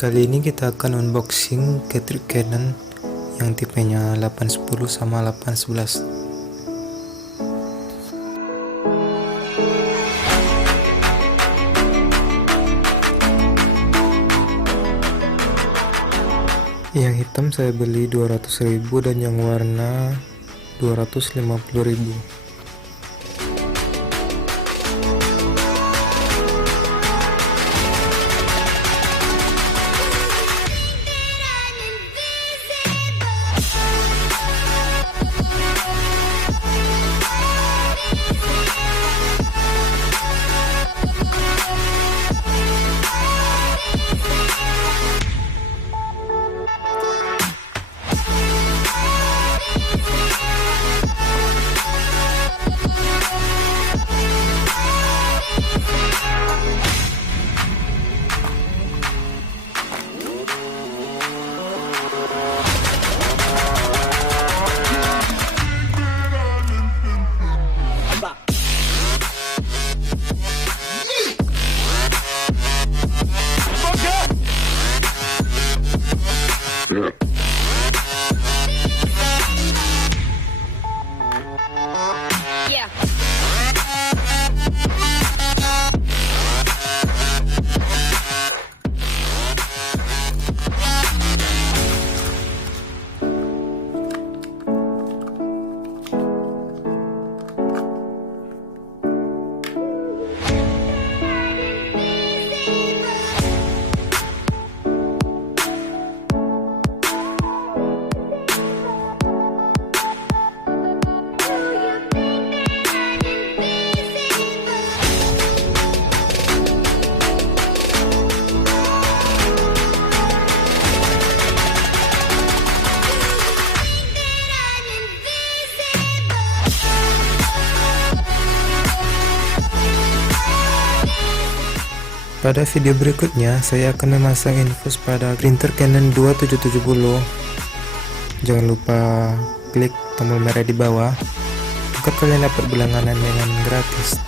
Kali ini kita akan unboxing Cartridge Canon yang tipenya 810 sama 811. Yang hitam saya beli 200.000 dan yang warna 250.000. Pada video berikutnya, saya akan memasang infus pada printer Canon 2770. Jangan lupa klik tombol merah di bawah agar kalian dapat berlangganan dengan gratis.